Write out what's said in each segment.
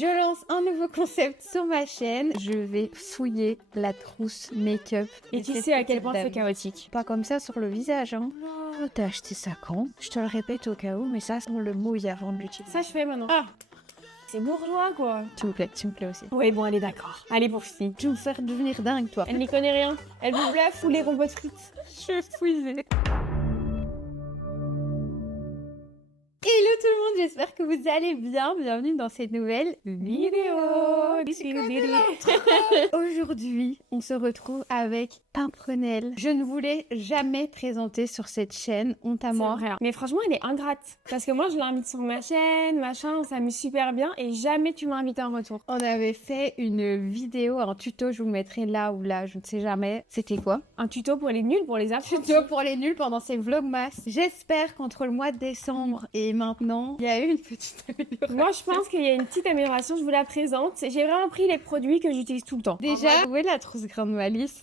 Je lance un nouveau concept sur ma chaîne. Je vais fouiller la trousse make-up. Et tu sais à quel point c'est chaotique. Pas comme ça sur le visage, hein. Oh, t'as acheté ça quand? Je te le répète au cas où, mais ça, on le mouille avant de l'utiliser. Ça, je fais maintenant. Ah, c'est bourgeois, quoi. Tu me plais aussi. Oui, bon, elle est d'accord. Allez, pour fille. Tu veux me faire devenir dingue, toi. Elle n'y connaît rien. Elle vous bluffe ou les robots de frites. Je fouillais. Hello tout le monde, j'espère que vous allez bien. Bienvenue dans cette nouvelle vidéo. Aujourd'hui, on se retrouve avec Pimprenelle. Je ne voulais jamais présenter sur cette chaîne, honte à moi. Vrai. Mais franchement, elle est ingrate. Parce que moi, je l'invite sur ma chaîne, machin, on s'amuse super bien et jamais tu m'as invité en retour. On avait fait une vidéo, un tuto, je vous le mettrai là ou là, je ne sais jamais. C'était quoi? Un tuto pour les nuls, pour les apprentis. Tuto pour les nuls pendant ces vlogmas. J'espère qu'entre le mois de décembre et maintenant, il y a eu une petite amélioration. Moi, je pense qu'il y a une petite amélioration, je vous la présente. J'ai vraiment pris les produits que j'utilise tout le temps. Déjà, où est la trousse grande malice?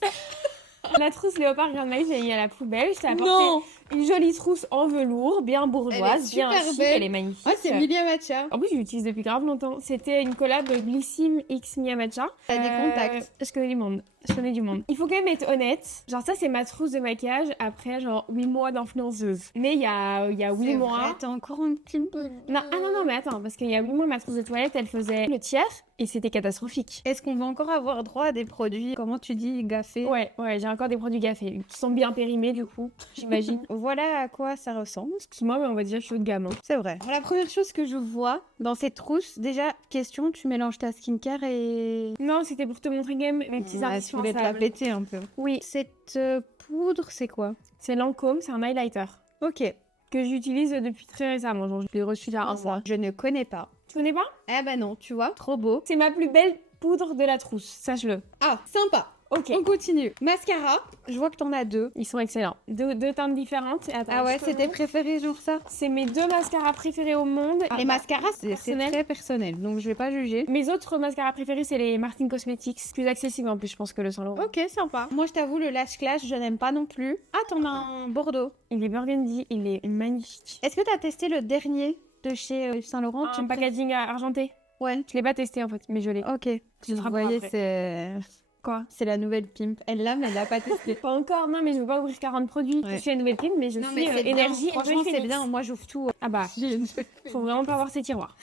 La trousse léopard grande maïs, j'ai mis à la poubelle. Je t'ai apporté Non, une jolie trousse en velours, bien bourgeoise, Elle est bien super chic, belle. elle est magnifique. ah, c'est Milia Matcha. En plus, je l'utilise depuis grave longtemps. C'était une collab Glycym X Mia Matcha. T'as des contacts. Je connais du monde. Je connais du monde. Il faut quand même être honnête. Genre, ça, c'est ma trousse de maquillage après, genre, 8 mois d'influenceuse. Mais il y a 8 mois. T'as encore un petit peu. Non, non, mais attends, parce qu'il y a 8 mois, ma trousse de toilette, elle faisait le tiers et c'était catastrophique. Est-ce qu'on va encore avoir droit à des produits, comment tu dis, gaffés? Ouais, j'ai encore des produits gaffés qui sont bien périmés, du coup, j'imagine. Voilà à quoi ça ressemble. Excuse-moi, mais on va dire que je suis haut de gamme. Hein. C'est vrai. La première chose que je vois dans cette trousse, déjà, question, tu mélanges ta skincare et... Non, c'était pour te montrer quand même mes petits Ah, je voulais te la péter un peu. Oui, Cette poudre, c'est quoi? c'est Lancôme, c'est un highlighter Ok. que j'utilise depuis très récemment. Genre, je l'ai reçu il y a un mois. Je ne connais pas. Tu connais pas? Eh ben non, tu vois, trop beau. C'est ma plus belle poudre de la trousse, sache-le. Ah, sympa. Ok. On continue. Mascara, je vois que t'en as deux. Ils sont excellents. Deux teintes différentes. Et attends, Ah ouais, je te c'est tes montre. préférés, genre ça? C'est mes deux mascaras préférés au monde. Les mascaras, c'est personnel. très personnel, donc je vais pas juger. Mes autres mascaras préférés, c'est les Martin Cosmetics. Plus accessible en plus, je pense, que le Saint Laurent. Ok, sympa. Moi, je t'avoue, le Lash Clash, je n'aime pas non plus. Ah, t'en as un Bordeaux. Il est burgundy, il est magnifique. Est-ce que t'as testé le dernier de chez Saint-Laurent? Un packaging argenté. Ouais. Je l'ai pas testé en fait, mais je l'ai. Ok. Je te Vous rappelle voyez, après. c'est... C'est la nouvelle pimp. Elle l'a, mais elle l'a pas testé. Pas encore, non, mais je veux pas ouvrir 40 produits. Ouais. Je suis la nouvelle team, mais je suis énergie. Franchement, c'est bien. Moi, j'ouvre tout. Ah bah, faut vraiment pas voir ces tiroirs.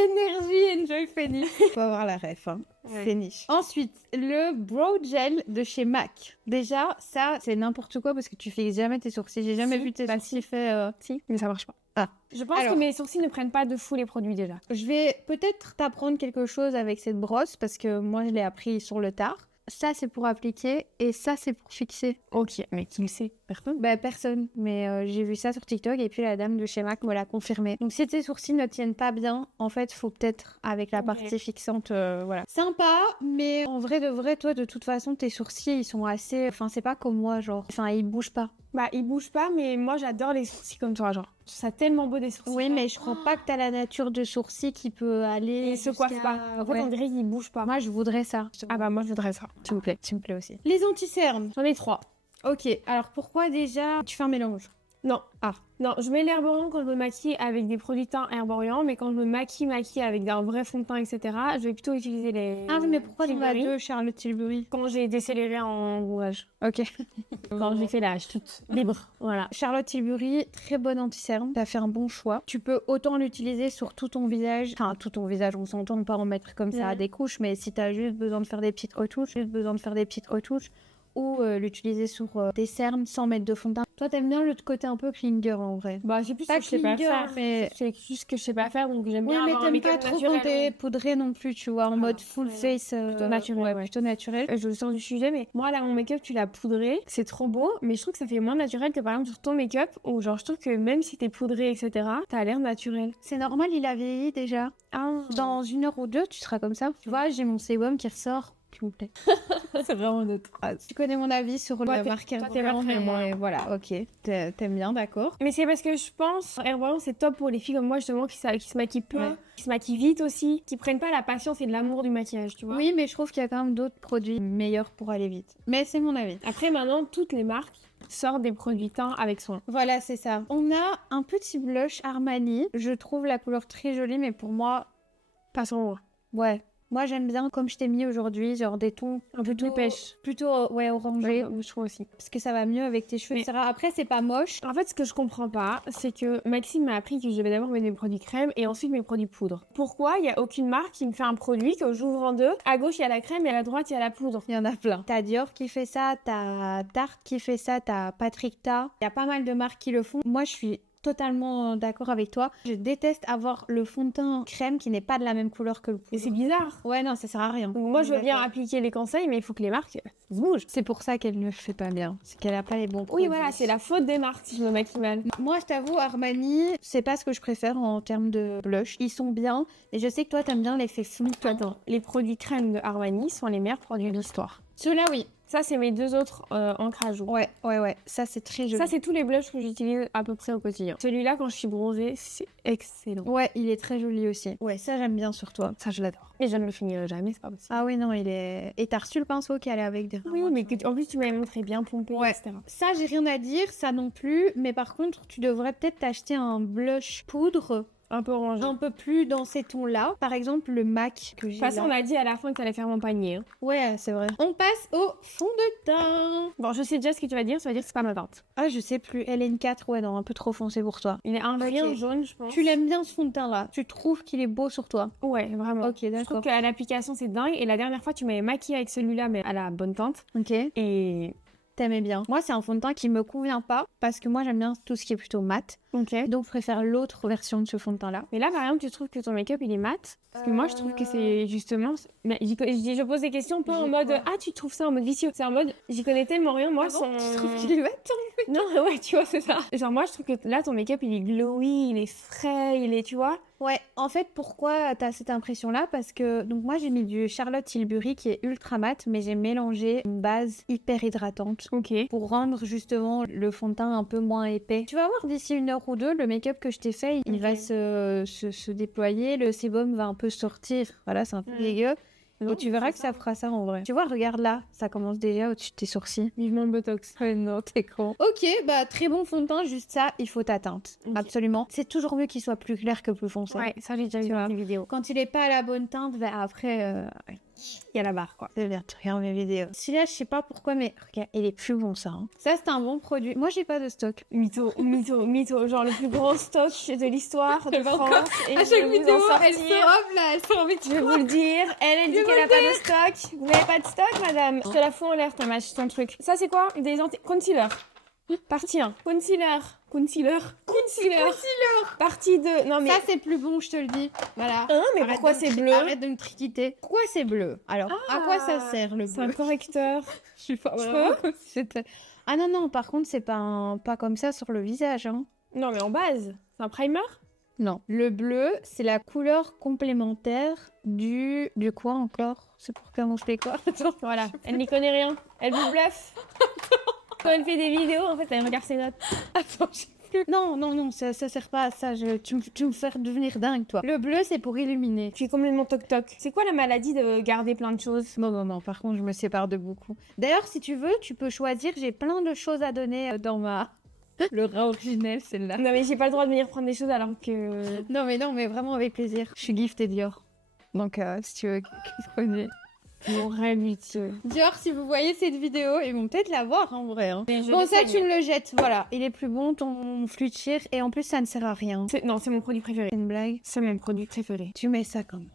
Énergie, enjoy Phoenix. Faut avoir la ref, hein. Ouais. C'est niche. Ensuite, le Brow Gel de chez MAC. Déjà, ça, c'est n'importe quoi parce que tu fais jamais tes sourcils. J'ai jamais Si. vu tes Bah, sourcils faits. Si, mais ça marche pas. Ah. Je pense Alors. que mes sourcils ne prennent pas de fou les produits déjà. Je vais peut-être t'apprendre quelque chose avec cette brosse parce que moi, je l'ai appris sur le tard. Ça, c'est pour appliquer et ça, c'est pour fixer. Ok, mais qui le sait? Personne. Bah, personne. Mais j'ai vu ça sur TikTok et puis la dame de chez MAC me l'a confirmé. Donc, si tes sourcils ne tiennent pas bien, en fait, faut peut-être avec la Ok. partie fixante, voilà. Sympa, mais en vrai de vrai, toi, de toute façon, tes sourcils, ils sont assez... Enfin, c'est pas comme moi, genre. Enfin, ils bougent pas. Bah, ils bougent pas, mais moi j'adore les sourcils comme toi, genre. Ça tellement beau des sourcils. Oui, mais je crois pas que t'as la nature de sourcils qui peut aller Ils se coiffent jusqu'à- pas. En fait, Ouais. on dirait qu'ils bougent pas. Moi, je voudrais ça. Ah bah, moi je voudrais ça. S'il vous plaît. Tu me plais aussi. Les anti-cernes. J'en ai 3. Ok, alors pourquoi déjà tu fais un mélange? Non. Ah. Non, je mets l'herborian quand je me maquille avec des produits teints herborian, mais quand je me maquille avec un vrai fond de teint, etc., je vais plutôt utiliser les. Ah oui, mais pourquoi tu as Tilbury deux Charlotte Tilbury? quand j'ai décéléré en rouage. Ok. Quand j'ai fait l'âge toute libre. Voilà. Charlotte Tilbury, très bonne anti-cerne. T'as fait un bon choix. Tu peux autant l'utiliser sur tout ton visage. Enfin, tout ton visage, on s'entend, pas en mettre comme ça à Ouais. des couches, mais si t'as juste besoin de faire des petites retouches, ou l'utiliser sur tes cernes sans mettre de fond de teint. Toi, t'aimes bien le côté un peu clinger en vrai. Bah, c'est plus Pas que je sais pas clinger, faire. mais... C'est juste que je sais pas faire, donc j'aime Oui, bien mais avoir un t'aimes pas make-up trop naturel. quand t'es poudré non plus, tu vois, en mode full ouais. face. Plutôt naturel, ouais. Plutôt naturel. Je sors du sujet, mais moi, là, mon make-up, tu l'as poudré. C'est trop beau, mais je trouve que ça fait moins naturel que par exemple sur ton make-up, où genre, je trouve que même si t'es poudré, etc., t'as l'air naturel. C'est normal, il a vieilli déjà. Ah, Dans 1 heure ou 2, tu seras comme ça. Tu vois, j'ai mon sébum qui ressort. S'il vous plaît. c'est vraiment notre phrase. Tu connais mon avis sur Toi, le t'es- marqueur. toi, t'es parfait, moi. Voilà, ok. T'aimes bien, d'accord. Mais c'est parce que je pense, herborian, c'est top pour les filles comme moi, justement, qui se maquillent peu, Ouais. qui se maquillent vite aussi, qui prennent pas la patience et de l'amour du maquillage, tu vois. Oui, mais je trouve qu'il y a quand même d'autres produits meilleurs pour aller vite. Mais c'est mon avis. Après, maintenant, toutes les marques sortent des produits teints avec soin. Voilà, c'est ça. On a un petit blush Armani. Je trouve la couleur très jolie, mais pour moi, Pas sombre. Ouais. Moi, j'aime bien, comme je t'ai mis aujourd'hui, genre des tons Un peu plus pêche. plutôt ouais, orangés. Je trouve aussi. Parce que ça va mieux avec tes cheveux, etc. Après, c'est pas moche. En fait, ce que je comprends pas, c'est que Maxime m'a appris que je devais d'abord mettre mes produits crème et ensuite mes produits poudre. Pourquoi il y a aucune marque qui me fait un produit que j'ouvre en deux? À gauche, il y a la crème et à la droite, il y a la poudre. Il y en a plein. T'as Dior qui fait ça, t'as Tarte qui fait ça, t'as Patrick Ta. Il y a pas mal de marques qui le font. Moi, je suis totalement d'accord avec toi. Je déteste avoir le fond de teint crème qui n'est pas de la même couleur que le poudre. Et c'est bizarre. Ouais, non, ça sert à rien. Donc, moi, je veux bien D'accord. appliquer les conseils, mais il faut que les marques se bougent. C'est pour ça qu'elle ne le fait pas bien. C'est qu'elle a pas les bons Oui, produits. voilà, c'est la faute des marques si je me maquille mal. Moi, je t'avoue, Armani, c'est pas ce que je préfère en termes de blush. Ils sont bien, mais je sais que toi, t'aimes bien l'effet flou. Attends, les produits crème de Armani sont les meilleurs produits de l'histoire. Ceux-là, oui. Ça, c'est mes deux autres encres à joues. Ouais. Ça, c'est très joli. Ça, c'est tous les blushs que j'utilise à peu près au quotidien. Celui-là, quand je suis bronzée, c'est excellent. Ouais, il est très joli aussi. Ouais, ça, j'aime bien sur toi. Ça, je l'adore. Et je ne le finirai jamais, c'est pas possible. Ah oui, non, il est... Et t'as reçu le pinceau qui allait avec derrière. Oui, mais en plus, tu m'avais montré bien pompé, Ouais. etc. Ça, j'ai rien à dire, ça non plus. Mais par contre, tu devrais peut-être t'acheter un blush poudre Un peu orangé. un peu plus dans ces tons-là. Par exemple, le MAC que j'ai De toute façon, on là. a dit à la fin que t'allais faire mon panier. Hein. Ouais, c'est vrai. On passe au fond de teint. Bon, je sais déjà ce que tu vas dire, ça va dire que c'est pas ma teinte. Ah, je sais plus. LN4, ouais, non, un peu trop foncé pour toi. Il est un rien Ok. jaune, je pense. Tu l'aimes bien ce fond de teint-là? Tu trouves qu'il est beau sur toi? Ouais, vraiment. Ok, Je trouve d'accord. qu'à l'application, c'est dingue. Et la dernière fois, tu m'avais maquillée avec celui-là, mais à la bonne teinte. Ok. Et... T'aimais bien. Moi, c'est un fond de teint qui me convient pas parce que moi, j'aime bien tout ce qui est plutôt mat. Ok. Donc, je préfère l'autre version de ce fond de teint-là. Mais là, par exemple, tu trouves que ton make-up, il est mat? Parce que moi, je trouve que c'est justement... Mais je pose des questions pas en J'ai mode quoi « Ah, tu trouves ça en mode vicieux ?» C'est en mode « J'y connais tellement rien, moi, son... » Tu trouves qu'il est mat? Non, ouais, tu vois, c'est ça. Genre, moi, je trouve que là, ton make-up, il est glowy, il est frais, il est, tu vois... Ouais, en fait, pourquoi t'as cette impression-là? Parce que, donc moi j'ai mis du Charlotte Tilbury qui est ultra mat, mais j'ai mélangé une base hyper hydratante Ok. pour rendre justement le fond de teint un peu moins épais. Tu vas voir d'ici 1 heure ou deux, le make-up que je t'ai fait, il Ok. va se déployer, le sébum va un peu sortir. Voilà, c'est un peu Mm. dégueu. Non, Et tu verras que ça fera ça en vrai. Tu vois, regarde là, ça commence déjà au-dessus de tes sourcils. Vivement le botox. Non, t'es con. Ok, bah très bon fond de teint, juste ça, il faut ta teinte. Ok. Absolument. C'est toujours mieux qu'il soit plus clair que plus foncé. Ouais, ça, j'ai déjà vu Tu dans vois. les vidéos. Quand il est pas à la bonne teinte, bah après, Il y a la barre, quoi. c'est bien, tu regardes mes vidéos. Celui-là, je sais pas pourquoi, mais regarde, il est plus bon ça. Hein. Ça, c'est un bon produit. Moi, j'ai pas de stock. Mytho, mytho, mytho. Genre le plus gros stock de l'histoire de Elle va France. encore- Et À je chaque vais vous vidéo, en elle sortir. se hop là, elle sort avec Je vais vous le dire. Elle dit Je qu'elle a vous pas de stock. Vous n'avez pas de stock, madame? Je te la fous en l'air, ton truc. Ça, c'est quoi? Des concealer. Partie 1. Concealer. Concealer. Concealer. Partie 2. Non, mais. Ça, c'est plus bon, je te le dis. Voilà. Hein, mais Arrête pourquoi de me c'est tri- bleu? Arrête de me triquiter. Pourquoi c'est bleu? Alors, à quoi ça sert le C'est un bleu? correcteur. Je suis pas vraiment C'était... Ah non, non, par contre, c'est pas comme ça sur le visage. Hein. Non, mais en base. C'est un primer? Non. Le bleu, c'est la couleur complémentaire du quoi encore? C'est pour camoufler quoi? Attends. Voilà. Elle n'y connaît rien. Elle vous bluffe. Quand elle fait des vidéos, en fait, elle regarde ses notes. Attends, je sais plus. Non, ça sert pas à ça. Tu me fais devenir dingue, toi. Le bleu, c'est pour illuminer. Je suis complètement toc-toc. C'est quoi la maladie de garder plein de choses? Non. Par contre, je me sépare de beaucoup. D'ailleurs, si tu veux, tu peux choisir. J'ai plein de choses à donner dans ma... Le rat originel, celle-là. Non, mais j'ai pas le droit de venir prendre des choses alors que... Non, mais vraiment avec plaisir. Je suis giftée Dior. Donc, si tu veux, prenez. Mon rêve utile. Dior, si vous voyez cette vidéo, ils vont peut-être la voir en vrai. Hein. Mais je Bon, le ça, sais, tu me le jettes. Voilà. Il est plus bon, ton flûte cire. Et en plus, ça ne sert à rien. Non, c'est mon produit préféré. C'est une blague. C'est mon produit préféré. Tu mets ça comme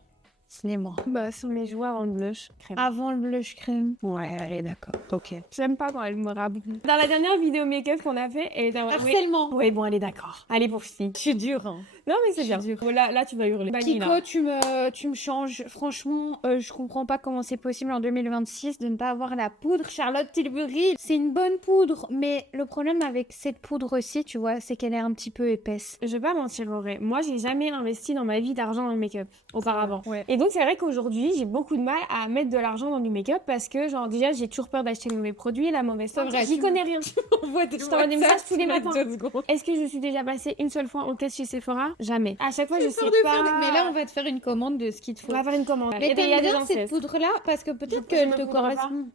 cinéma. Bah, sur mes joues avant le blush crème. Avant le blush crème. Ouais, allez, d'accord. Ok. J'aime pas quand elle me raboute. Dans la dernière vidéo make-up qu'on a fait, elle était en mode, oui. Harcèlement. Oui, bon, elle est d'accord. Allez, pour fille. Je suis dure. Hein. Non, mais c'est Je bien. suis dure. Là, tu vas hurler. Kiko, tu me changes. Franchement, je comprends pas comment c'est possible en 2026 de ne pas avoir la poudre Charlotte Tilbury. C'est une bonne poudre, mais le problème avec cette poudre-ci, tu vois, c'est qu'elle est un petit peu épaisse. Je vais pas mentir, Auré. Moi, j'ai jamais investi dans ma vie d'argent dans le make-up auparavant. Ouais. Et donc, c'est vrai qu'aujourd'hui, j'ai beaucoup de mal à mettre de l'argent dans du make-up parce que, genre, déjà, j'ai toujours peur d'acheter le mauvais produit, la mauvaise C'est teinte. vrai, J'y tu connais rien. On voit des Je t'envoie des messages tous les matins. secondes. Est-ce que je suis déjà passée une seule fois au test chez Sephora? Jamais. À chaque fois, je sais Peur de pas. faire des- Mais là, on va te faire une commande de ce qu'il te faut. On va faire une commande. Mais Il y t'aimes a des bien cette incestes. poudre-là parce que peut-être Je qu'elle me te poudre pas. correspond.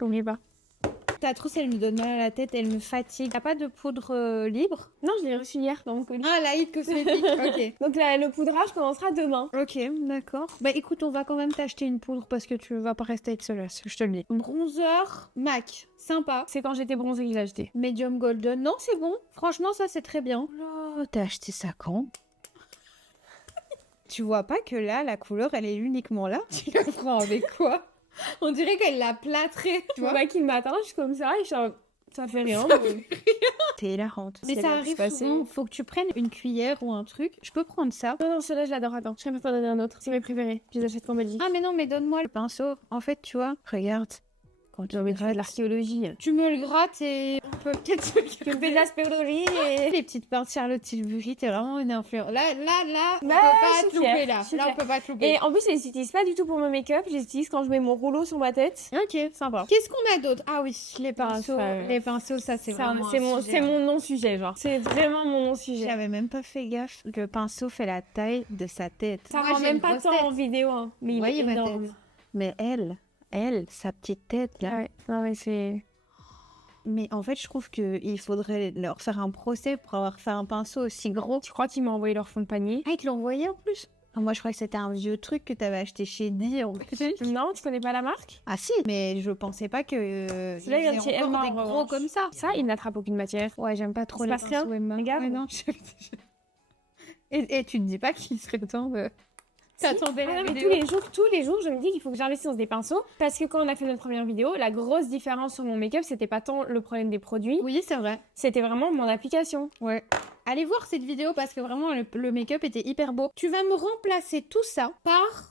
N'oublie pas. Ta trousse, elle me donne mal à la tête, elle me fatigue. T'as pas de poudre libre? Non, je l'ai reçu hier dans mon colis. Ah, la hit cosmétique, ok. Donc le poudrage commencera demain. Ok, d'accord. Bah écoute, on va quand même t'acheter une poudre parce que tu vas pas rester avec cela, je te le dis. Bronzer MAC, sympa. C'est quand j'étais bronzée que je l'ai acheté. Medium golden, non c'est bon. Franchement ça c'est très bien. Oh, t'as acheté ça quand? Tu vois pas que là, la couleur elle est uniquement là? Tu la prends avec quoi? On dirait qu'elle l'a plâtré. Tu vois, qui le matin, je suis comme ça et je suis en- ça fait rien. T'es hilarante. Mais C'est ça bien arrive passé. souvent. Faut que tu prennes une cuillère ou un truc. Je peux prendre ça. Non, celui-là, je l'adore. Attends, je vais pas donner un autre. C'est mes préférés. Je les achète qu'en Belgique. Ah mais non, mais donne-moi le pinceau. En fait, tu vois, regarde. Quand tu mais tu fais de l'archéologie. Tu me le grattes et on peut peut-être se Tu fais de l'aspérologie et... Les petites pinces Charlotte Tilbury, t'es vraiment une influence. Là, on Bah, peut pas je te suis louper fière, là. je suis Là, on fière. peut pas te louper. Et en plus, je les utilise pas du tout pour mon make-up. Je les utilise quand je mets mon rouleau sur ma tête. Ok, sympa. Qu'est-ce qu'on a d'autre? Ah oui, les pinceaux. ça- Les pinceaux, ça c'est Ça, vraiment C'est un mon, sujet, c'est hein. mon non-sujet, genre. C'est vraiment mon non-sujet. J'avais même pas fait gaffe. Le pinceau fait la taille de sa tête. Ça Moi, rend j'ai même une pas grosse tant tête. en vidéo, hein. Mais Vous il voyez est ma énorme. tête. Mais elle, sa petite tête là. Ouais, non, mais c'est... Mais en fait, je trouve qu'il faudrait leur faire un procès pour avoir fait un pinceau aussi gros. Tu crois qu'ils m'ont envoyé leur fond de panier? Ah, ils te l'ont envoyé en plus? Ah, moi, je crois que c'était un vieux truc que t'avais acheté chez Di en Belgique. Non, tu connais pas la marque? Ah si, mais je pensais pas que Celui-là, il y a un petit encore Emma, des en gros revanche. comme ça. Ça, il n'attrape aucune matière. Ouais, j'aime pas trop Il les se passe rien? pinceaux Emma. Regarde. Ouais, non, et tu te dis pas qu'il serait temps de... T'attendais Ah la non, mais vidéo. tous les jours, je me dis qu'il faut que j'investisse dans des pinceaux. Parce que quand on a fait notre première vidéo, la grosse différence sur mon make-up, c'était pas tant le problème des produits, Oui, c'est vrai. c'était vraiment mon application. Ouais. Allez voir cette vidéo parce que vraiment le make-up était hyper beau. Tu vas me remplacer tout ça par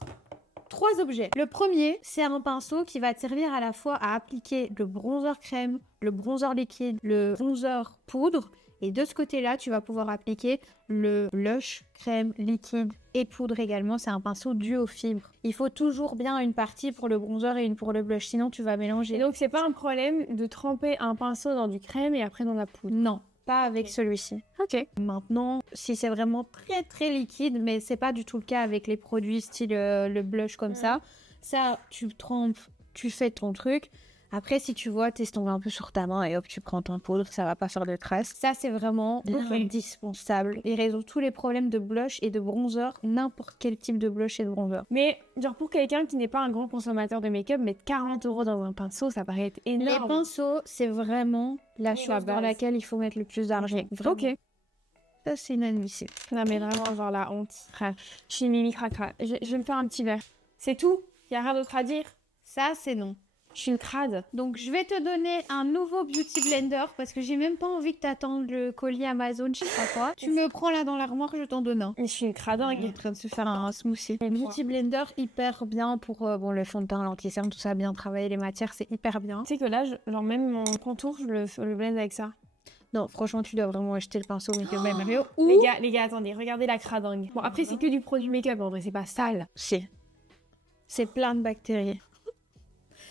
3 objets. Le premier, c'est un pinceau qui va te servir à la fois à appliquer le bronzer crème, le bronzer liquide, le bronzer poudre. Et de ce côté-là, tu vas pouvoir appliquer le blush, crème, liquide et poudre également. C'est un pinceau duo fibre. Il faut toujours bien une partie pour le bronzer et une pour le blush, sinon tu vas mélanger. Et donc, c'est pas un problème de tremper un pinceau dans du crème et après dans la poudre. Non, pas avec celui-ci. Ok. Maintenant, si c'est vraiment très très liquide, mais c'est pas du tout le cas avec les produits style le blush comme ça, tu trempes, tu fais ton truc. Après, si tu vois, t'estompes un peu sur ta main et hop, tu prends ton poudre, ça va pas faire de traces. Ça, c'est vraiment indispensable. Il résout tous les problèmes de blush et de bronzer, n'importe quel type de blush et de bronzer. Mais, genre, pour quelqu'un qui n'est pas un grand consommateur de make-up, mettre 40 € dans un pinceau, ça paraît être Les énorme. pinceaux, c'est vraiment la chose la dans base. laquelle il faut mettre le plus d'argent. Vraiment. Ok. Ça, c'est inadmissible. Non, mais vraiment, genre, la honte. Je suis Mimi Cracra. Je vais me faire un petit verre. C'est tout? Y a rien d'autre à dire? Ça, c'est non. Je suis une crade. Donc, je vais te donner un nouveau beauty blender parce que j'ai même pas envie que t'attendes le colis Amazon, je sais pas quoi. Tu me prends là dans l'armoire, je t'en donne un. Mais je suis une Il est cradingue. en train de se faire un smoothie. Le beauty blender, hyper bien pour bon, le fond de teint, l'anti-cerne, tout ça, bien travailler les matières, c'est hyper bien. Tu sais que là, genre, même mon contour, je le blende avec ça. Non, franchement, tu dois vraiment acheter le pinceau Make Up by Mario. Oh les gars, attendez, regardez la cradingue. Bon, après, c'est que du produit make-up, en vrai, c'est pas sale. C'est plein de bactéries.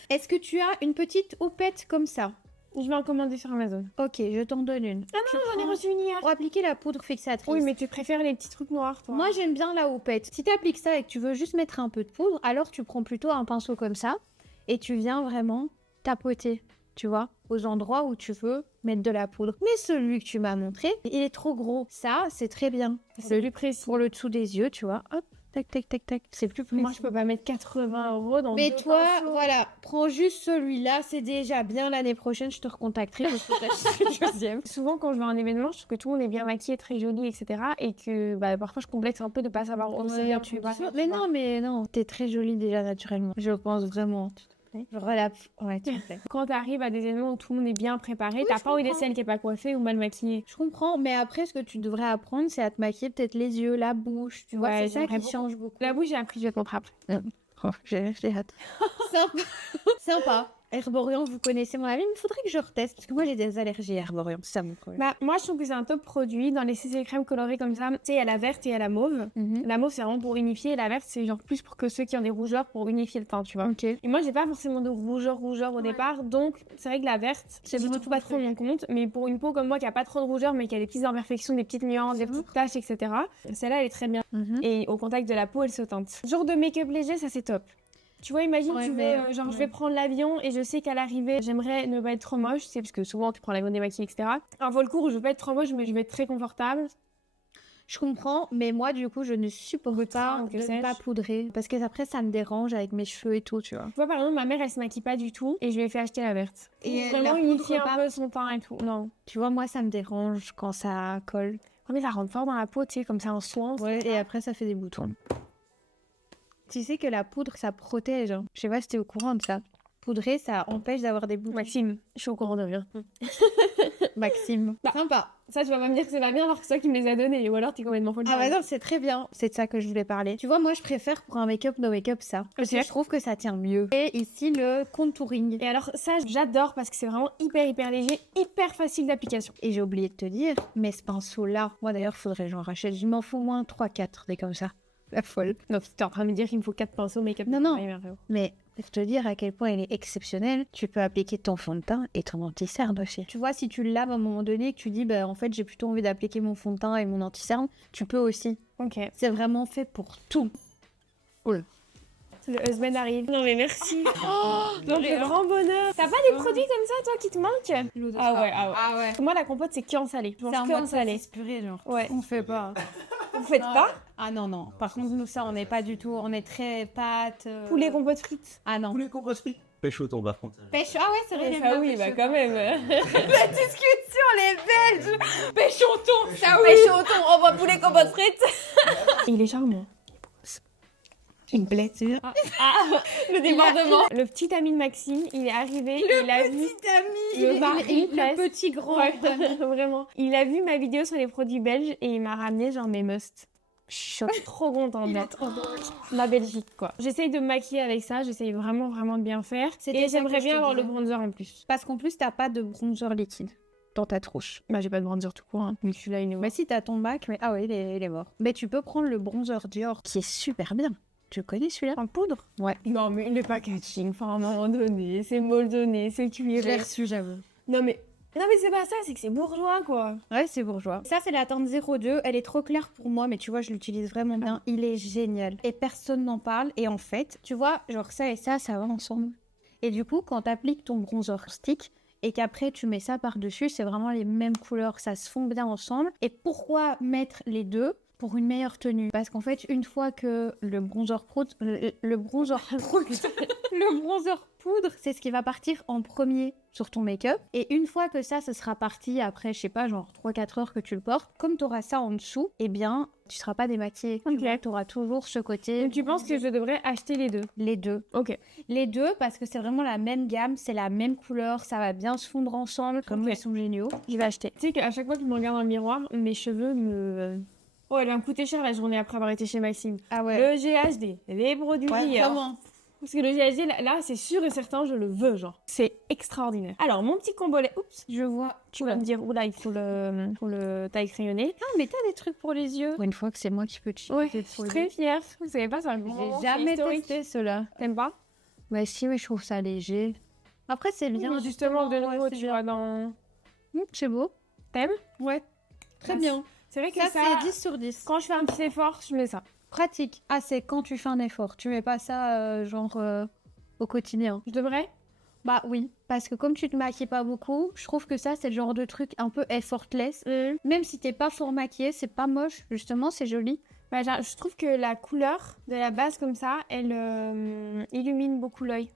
Est-ce que tu as une petite houppette comme ça? Je vais en commander sur Amazon. Ok, je t'en donne une. Ah non, j'en ai reçu une hier. Pour appliquer la poudre fixatrice. Oui, mais tu préfères les petits trucs noirs, toi. Moi, j'aime bien la houppette. Si tu appliques ça et que tu veux juste mettre un peu de poudre, alors tu prends plutôt un pinceau comme ça et tu viens vraiment tapoter, tu vois, aux endroits où tu veux mettre de la poudre. Mais celui que tu m'as montré, il est trop gros. Ça, c'est très bien. c'est plus précis. Pour le dessous des yeux, tu vois. Hop, tac, tac, tac, tac. C'est plus précis. Moi, je peux pas mettre 80 € dans Mais deux toi, pinceaux. voilà, prends juste celui-là, c'est déjà bien. L'année prochaine, je te recontacterai pour que t'achètes le deuxième. Souvent, quand je vais à un événement, je trouve que tout le monde est bien maquillé, très joli, etc. Et que bah, parfois, je complexe un peu de pas savoir oser un tu peu. vois. Mais non, t'es très jolie déjà naturellement. Je pense vraiment. Genre la... Ouais, tu sais. Quand t'arrives à des événements où tout le monde est bien préparé, t'as je pas envie d'être comprends. celle qui est pas coiffée ou mal maquillée. Je comprends, mais après, ce que tu devrais apprendre, c'est à te maquiller peut-être les yeux, la bouche, tu vois, Ouais, c'est ça j'aimerais qui change beaucoup. La bouche, j'ai appris, je vais te montrer après. J'ai hâte. Sympa. Sympa. Herborian, vous connaissez mon avis, mais il faudrait que je reteste, parce que moi j'ai des allergies à Herborian, c'est ça mon problème. Bah, moi, je trouve que c'est un top produit dans les CC crèmes colorées comme ça. Tu sais, il y a la verte et il y a la mauve. Mhm. La mauve, c'est vraiment pour unifier. Et la verte, c'est genre plus pour que ceux qui ont des rougeurs pour unifier le teint, tu vois. Ok. Et moi, j'ai pas forcément de rougeur au départ. Donc, c'est vrai que la verte, je me trouve pas trop mon compte. Mais pour une peau comme moi qui a pas trop de rougeur, mais qui a des petites imperfections, des petites nuances, des petites taches, etc. Celle-là, elle est très bien. Mhm. Et au contact de la peau, elle se teinte. Genre de make-up léger, ça c'est top. Tu vois, imagine, Ouais, tu veux, mais- genre, je ouais. vais prendre l'avion et je sais qu'à l'arrivée, j'aimerais ne pas être trop moche, c'est parce que souvent, tu prends l'avion démaquillé, etc. Un vol court, je veux pas être trop moche, mais je vais être très confortable. Je comprends, mais moi, du coup, je ne supporte pas train, que de ne sais-je. pas poudrer. Parce que après, ça me dérange avec mes cheveux et tout, tu vois. Tu vois, par exemple, ma mère, elle se maquille pas du tout et je lui ai fait acheter la verte. Et Vraiment la unifier poudre un pas. peu son teint et tout. Non. Tu vois, moi, ça me dérange quand ça colle. Oh, mais ça rentre fort dans la peau, tu sais, comme ça en soin. Ouais, et après, ça fait des boutons. Tu sais que la poudre, ça protège. Hein. Je sais pas si t'es au courant de ça. Poudrer, ça empêche d'avoir des boutons. Maxime, je suis au courant de rien. Maxime. Bah, Sympa. Ça, tu vas pas me dire que c'est pas bien alors que c'est toi qui me les as donnés. Ou alors t'es complètement folle. Ah bah non, c'est très bien. C'est de ça que je voulais parler. Tu vois, moi, je préfère pour un make-up, no make-up, ça. Parce que Ok. je trouve que ça tient mieux. Et ici, le contouring. Et alors, ça, j'adore parce que c'est vraiment hyper léger, hyper facile d'application. Et j'ai oublié de te dire, mais ce pinceau-là, moi d'ailleurs, faudrait que j'en rachète. Je m'en fous au moins 3-4, des comme ça. La folle. Non, t'es en train de me dire qu'il me faut 4 pinceaux make-up. Non, non. Ouais, merveilleux. Mais pour te dire à quel point il est exceptionnel, tu peux appliquer ton fond de teint et ton anti-cerne aussi. Tu vois, si tu le laves à un moment donné et que tu dis, bah en fait, j'ai plutôt envie d'appliquer mon fond de teint et mon anti-cerne, tu peux aussi. Ok. C'est vraiment fait pour tout. Le husband arrive. Non mais merci. Donc le grand bonheur. T'as pas des produits comme ça toi qui te manquent? Ah ouais. Ah ouais. Moi la compote c'est que en salé. Je C'est mange en que en mode salé. saucisse purée, genre. Ouais. On fait pas. Vous faites pas? Ah non, non. Par contre, nous, ça, on n'est pas du tout. On est très pâtes. Poulet compote frites. Ah non. Poulet compote frites. Pêche au thon bas frontal. Pêche. Ah ouais, c'est vrai. il aime Ah bien oui, pêche bah au quand thon. même. La discussion, les Belges. Pêche au thon. Ça oui. Pêche au thon, renvoie poulet compote frites. Il est charmant. Il me plaît, tu vois. Le débordement. Le petit ami de Maxime, il est arrivé, il a vu. ami. Le mari, presque. le petit grand. Ouais, vraiment. Il a vu ma vidéo sur les produits belges et il m'a ramené genre mes musts. Je suis trop contente d'être ma Belgique quoi. J'essaye de me maquiller avec ça, j'essaye vraiment de bien faire. C'était Et ça j'aimerais que je bien te avoir le disais. bronzer en plus. Parce qu'en plus, t'as pas de bronzer liquide dans ta trouche. Bah j'ai pas de bronzer tout court, hein. Mais celui-là il est Bah si, t'as ton bac, mais ah ouais, il est mort. Mais tu peux prendre le bronzer Dior, qui est super bien. Tu connais celui-là? en poudre. Ouais. Non mais le packaging, enfin à un moment donné, c'est moldonné, c'est cuiré. reçu, j'avoue. Non mais c'est pas ça, c'est que c'est bourgeois quoi. Ouais, c'est bourgeois. Ça, c'est la teinte 02. Elle est trop claire pour moi, mais tu vois, je l'utilise vraiment bien. Il est génial. Et personne n'en parle. Et en fait, tu vois, genre ça et ça va ensemble. Et du coup, quand t'appliques ton bronzer stick et qu'après tu mets ça par-dessus, c'est vraiment les mêmes couleurs. Ça se fond bien ensemble. Et pourquoi mettre les deux? Pour une meilleure tenue. Parce qu'en fait, une fois que le bronzer poudre, le bronzer poudre, c'est ce qui va partir en premier sur ton make-up. Et une fois que ça sera parti après, je sais pas, genre 3-4 heures que tu le portes, comme tu auras ça en dessous, eh bien, tu seras pas démaquillée. Ok. Tu auras toujours ce côté. Donc tu penses que je devrais acheter les deux? Les deux. Ok. Les deux, parce que c'est vraiment la même gamme, c'est la même couleur, ça va bien se fondre ensemble, comme Ok. ils sont géniaux. Je vais acheter. Tu sais qu'à chaque fois que je me regarde dans le miroir, mes cheveux me... Oh, elle va me coûter cher la journée après avoir été chez Maxime. Ah ouais. Le GHD, les produits. Vraiment. Parce que le GHD, là, c'est sûr et certain, je le veux, genre. C'est extraordinaire. Alors, mon petit combo lait... Oups, Je vois. tu vas me dire, oula, il faut le taille crayonné. Non, mais t'as des trucs pour les yeux. Pour une fois que c'est moi qui peux te Ouais, chier je suis très fière. Vous savez pas, ça J'ai jamais testé cela. T'aimes pas? Bah si, mais je trouve ça léger. Après, c'est bien. Mais justement, de nouveau, ouais, tu c'est vois, dans... c'est beau. T'aimes? Ouais. Très Ah, bien. C'est vrai que Ça, ça... c'est 10 sur 10. Quand je fais un petit effort, je mets ça. Pratique. Ah, c'est quand tu fais un effort. Tu mets pas ça, au quotidien. Je devrais? Bah oui. Parce que comme tu te maquilles pas beaucoup, je trouve que ça, c'est le genre de truc un peu effortless. Même si t'es pas fort maquillée, c'est pas moche. Justement, c'est joli. Bah, je trouve que la couleur de la base comme ça, elle illumine beaucoup l'œil.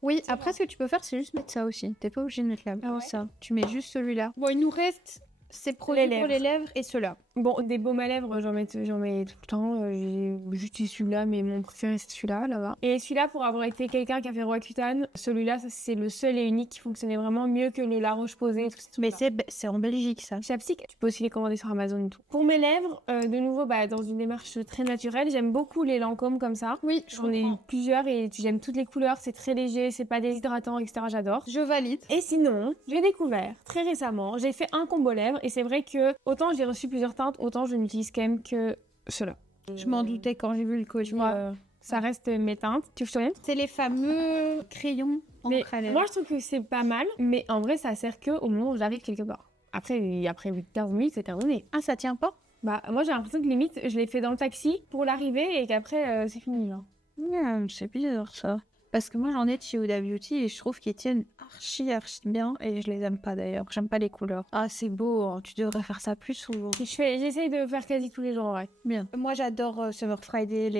Oui, après, ce que tu peux faire, c'est juste mettre ça aussi. T'es pas obligé de mettre Ah ouais. ça. Tu mets juste celui-là. Bon, il nous reste ces produits Les pour les lèvres et ceux-là. Bon, des baumes à lèvres, j'en mets tout le temps. J'ai juste celui-là, mais mon préféré c'est celui-là, là-bas. Et celui-là, pour avoir été quelqu'un qui a fait Roaccutane, celui-là, ça, c'est le seul et unique qui fonctionnait vraiment mieux que le La Roche-Posay et tout ça. Mais c'est en Belgique, ça. Chapstick, tu peux aussi les commander sur Amazon et tout. Pour mes lèvres, de nouveau, bah, dans une démarche très naturelle, j'aime beaucoup les Lancôme comme ça. Oui, J'en ai eu plusieurs et j'aime toutes les couleurs, c'est très léger, c'est pas déshydratant, etc. J'adore. Je valide. Et sinon, j'ai découvert très récemment, j'ai fait un combo lèvres et c'est vrai que autant j'ai reçu plusieurs teintes, autant je n'utilise quand même que ceux-là. Je m'en doutais quand j'ai vu le colis. Ça reste mes teintes. Tu veux que je te montre? C'est les fameux crayons Mais encre à lèvres. moi je trouve que c'est pas mal, mais en vrai ça sert que au moment où j'arrive quelque part. Après 15 minutes c'est terminé. Ah, ça tient pas? Bah moi j'ai l'impression que limite je l'ai fait dans le taxi pour l'arrivée et qu'après c'est fini genre. C'est bizarre ça. Parce que moi j'en ai de chez Huda Beauty et je trouve qu'ils tiennent archi bien et je les aime pas d'ailleurs. J'aime pas les couleurs. Ah c'est beau, hein. Tu devrais faire ça plus souvent. J'essaye de faire quasi tous les jours, ouais. Bien. Moi j'adore Summer Friday,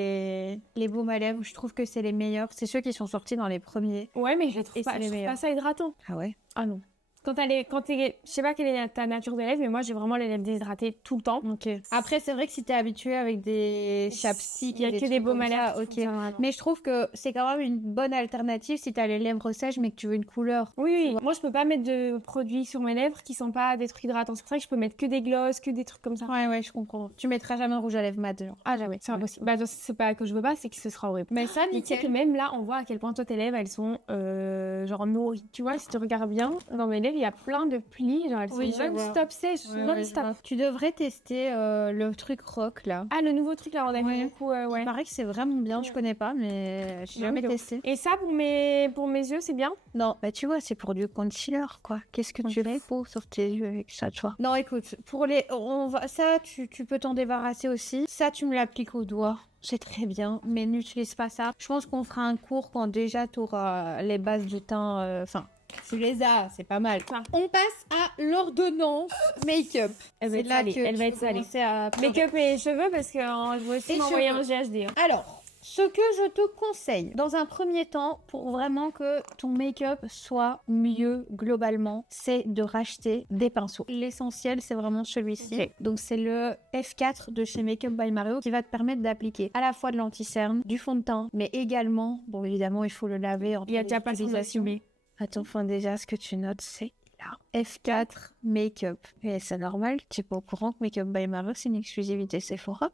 les baumes à lèvres. Je trouve que c'est les meilleurs. C'est ceux qui sont sortis dans les premiers. Ouais, mais je les trouve Et pas, c'est les je trouve meilleurs. pas ça hydratant. Ah ouais? Ah non. Je sais pas quelle est ta nature de lèvres, mais moi j'ai vraiment les lèvres déshydratées tout le temps. Ok. Après c'est vrai que si t'es habitué avec des chapsticks, Il y a que des trucs baumes comme à ça, lèvres. ok. Mais je trouve que c'est quand même une bonne alternative si t'as les lèvres sèches mais que tu veux une couleur. Oui, moi je peux pas mettre de produits sur mes lèvres qui sont pas des trucs hydratants. C'est pour ça que je peux mettre que des glosses, que des trucs comme ça. Ouais, je comprends. Tu mettras jamais un rouge à lèvres mat, genre. Ah jamais, c'est impossible. Bah c'est pas que je veux pas, c'est que ce sera horrible. Mais ça, Mais tu sais que même là, on voit à quel point toi tes lèvres elles sont genre nourries. Tu vois, si tu regardes bien, dans mes lèvres il y a plein de plis, genre elles Oui, sont je vois. non-stop sèches, non-stop. Tu devrais tester le truc rock là. Ah, le nouveau truc là, on a Ouais. vu beaucoup, ouais. Il paraît que c'est vraiment bien, je connais pas, mais j'ai jamais de ouf. testé. Et ça, pour mes yeux, c'est bien. Non, bah tu vois, c'est pour du concealer quoi. Qu'est-ce que tu fais sur tes yeux avec ça, tu vois? Non, écoute, ça, tu peux t'en débarrasser aussi. Ça, tu me l'appliques au doigt. C'est très bien, mais n'utilise pas ça. Je pense qu'on fera un cours quand déjà tu auras les bases de teint. Enfin, tu les as, c'est pas mal. Ah. On passe à l'ordonnance make-up. Elle va C'est être là salée. que Elle va tu être salée. commencer à pleurer. Make-up et cheveux, parce que je vais aussi Et m'envoyer cheveux. un GHD. hein. Alors, ce que je te conseille, dans un premier temps, pour vraiment que ton make-up soit mieux globalement, c'est de racheter des pinceaux. L'essentiel, c'est vraiment celui-ci. Ok. Donc, c'est le F4 de chez Makeup by Mario qui va te permettre d'appliquer à la fois de l'anti-cerne, du fond de teint, mais également, bon, évidemment, il faut le laver. Il y a déjà pas son assumé. Attends, enfin, déjà, ce que tu notes, c'est là. F4 Makeup. Et c'est normal, tu es pas au courant que Makeup by Mario, c'est une exclusivité Sephora.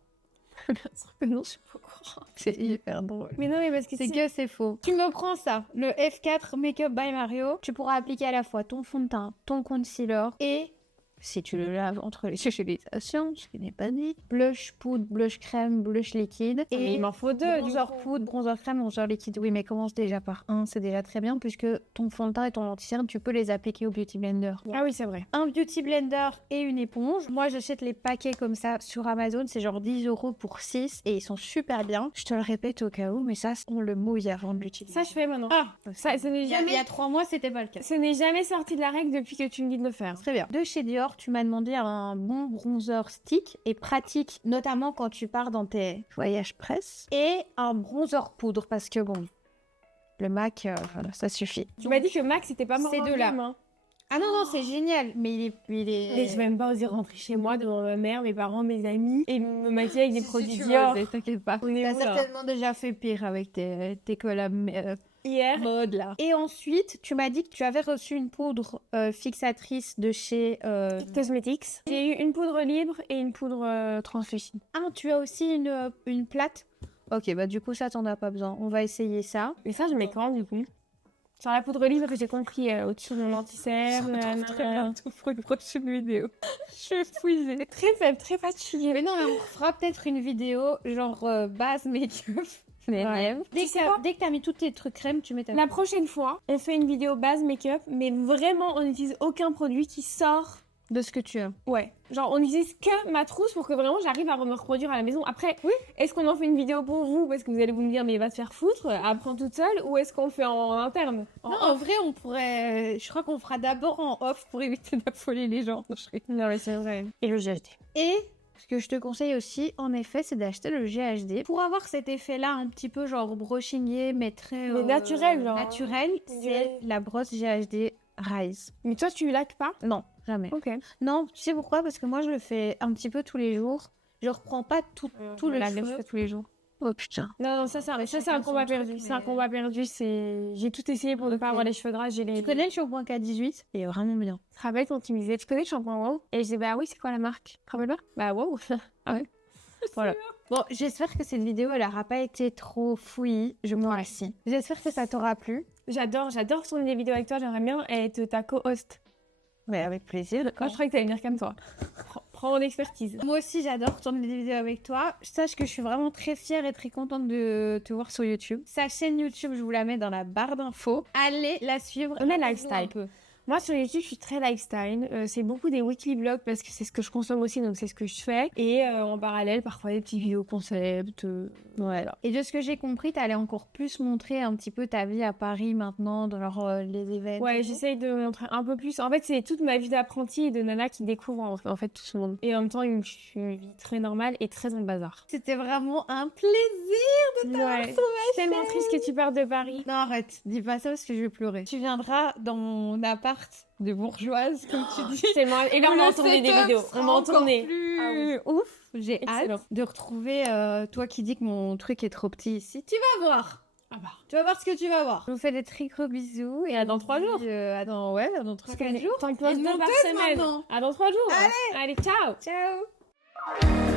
Non, je suis pas au courant. C'est hyper drôle. Mais non, mais parce que C'est que c'est faux. Tu me prends ça, le F4 Makeup by Mario. Tu pourras appliquer à la fois ton fond de teint, ton concealer et, si tu le laves entre les utilisations, ce qui n'est pas dit, blush poudre, blush crème, blush liquide. Mais Et il m'en faut deux. bronzer poudre, bronzer crème, bronzer liquide. Oui, mais commence déjà par un, c'est déjà très bien puisque ton fond de teint et ton anti-cerne, tu peux les appliquer au Beauty Blender. Ah oui, c'est vrai. Un Beauty Blender et une éponge. Moi, j'achète les paquets comme ça sur Amazon. C'est genre 10 € pour 6 et ils sont super bien. Je te le répète au cas où, mais ça, on le mouille avant de l'utiliser. Ça, je fais maintenant. Ah, Ça, ce n'est il y jamais... a 3 mois, c'était pas le cas. Ce n'est jamais sorti de la règle depuis que tu me dis de le faire. Très bien. De chez Dior, tu m'as demandé un bon bronzer stick et pratique, notamment quand tu pars dans tes voyages presse. Et un bronzer poudre parce que bon, le MAC, voilà, ça suffit. Tu m'as dit que Max, c'était pas mort Ces dans le deux-là. game, hein. Ah non, non, c'est génial, mais il est... Et je vais même pas oser rentrer chez moi devant ma mère, mes parents, mes amis et me maquiller avec des produits Dior. T'inquiète pas. On est T'as où, là certainement déjà fait pire avec tes collabs Hier, mode là. Et ensuite, tu m'as dit que tu avais reçu une poudre fixatrice de chez... Cosmetics. J'ai eu une poudre libre et une poudre translucide. Ah, tu as aussi une plate. Ok, bah du coup, ça, t'en as pas besoin. On va essayer ça. Mais ça, je mets quand, du coup? Sur la poudre libre, j'ai compris au-dessus de mon anti-cerne. Tout pour une prochaine vidéo. Je suis épuisée. Très faible, très fatiguée. Mais non, mais on fera peut-être une vidéo genre base make-up. Ouais. Dès que t'as mis tous tes trucs crème, tu mets ta... La prochaine fois, on fait une vidéo base make-up, mais vraiment, on n'utilise aucun produit qui sort. de ce que tu as. Ouais. Genre, on n'utilise que ma trousse pour que vraiment j'arrive à me reproduire à la maison. Après, oui, est-ce qu'on en fait une vidéo pour vous parce que vous allez vous me dire, mais va te faire foutre, apprends toute seule, ou est-ce qu'on le fait en interne? Non, en vrai, on pourrait... Je crois qu'on fera d'abord en off pour éviter d'affoler les gens. Non, mais c'est vrai. Et le GHD. Et ce que je te conseille aussi, en effet, c'est d'acheter le GHD. Pour avoir cet effet-là, un petit peu genre brushingé, mais très... Mais naturel, genre. Naturel, c'est la brosse GHD Rise. Mais toi, tu laques pas? Non, jamais. Ok. Non, tu sais pourquoi? Parce que moi, je le fais un petit peu tous les jours. Je reprends pas tout le Là, cheveu. je fais tous les jours. Oh putain. Non, non, ça c'est un combat perdu. C'est un combat perdu. J'ai tout essayé pour ne pas avoir les cheveux gras. Tu connais le shampoing K18? Il est vraiment bien. Tu te rappelles quand tu me disais, tu connais le shampoing Wow? Et je disais, bah oui, c'est quoi la marque? Tu te rappelles pas? Bah wow. Ah ouais. Voilà. Bon, j'espère que cette vidéo, elle aura pas été trop fouillie. Je m'en remercie. J'espère que ça t'aura plu. J'adore tourner des vidéos avec toi. J'aimerais bien être ta co-host. Mais avec plaisir. Moi, je croyais que t'allais venir comme toi. Prends mon expertise. Moi aussi, j'adore tourner des vidéos avec toi. Sache que je suis vraiment très fière et très contente de te voir sur YouTube. Sa chaîne YouTube, je vous la mets dans la barre d'infos. Allez la suivre. On est lifestyle. Moi, sur YouTube, je suis très lifestyle. C'est beaucoup des weekly vlogs parce que c'est ce que je consomme aussi, donc c'est ce que je fais. Et en parallèle, parfois des petites vidéos concept. Voilà. Et de ce que j'ai compris, t'allais encore plus montrer un petit peu ta vie à Paris maintenant, dans les événements. Ouais, j'essaye de montrer un peu plus. En fait, c'est toute ma vie d'apprenti et de nana qui découvre en fait tout ce monde. Et en même temps, je suis une vie très normale et très dans le bazar. C'était vraiment un plaisir de t'avoir Ouais. retrouvée, Je suis tellement triste que tu partes de Paris. Non, arrête, dis pas ça parce que je vais pleurer. Tu viendras dans mon appart de bourgeoise, comme tu dis. Tellement... Et là, on Le va en tourner des setup vidéos. sera On va en encore tourner. plus Ah oui. ouf. J'ai Excellent. hâte de retrouver toi qui dis que mon truc est trop petit ici. Tu vas voir. Ah bah. Tu vas voir ce que tu vas voir. Je vous fais des très gros bisous et à dans 3 jours. Dans 3 Parce que jours. Tant que Et une deux par monteuse semaine. maintenant. À dans 3 jours. Allez, ciao. Ciao.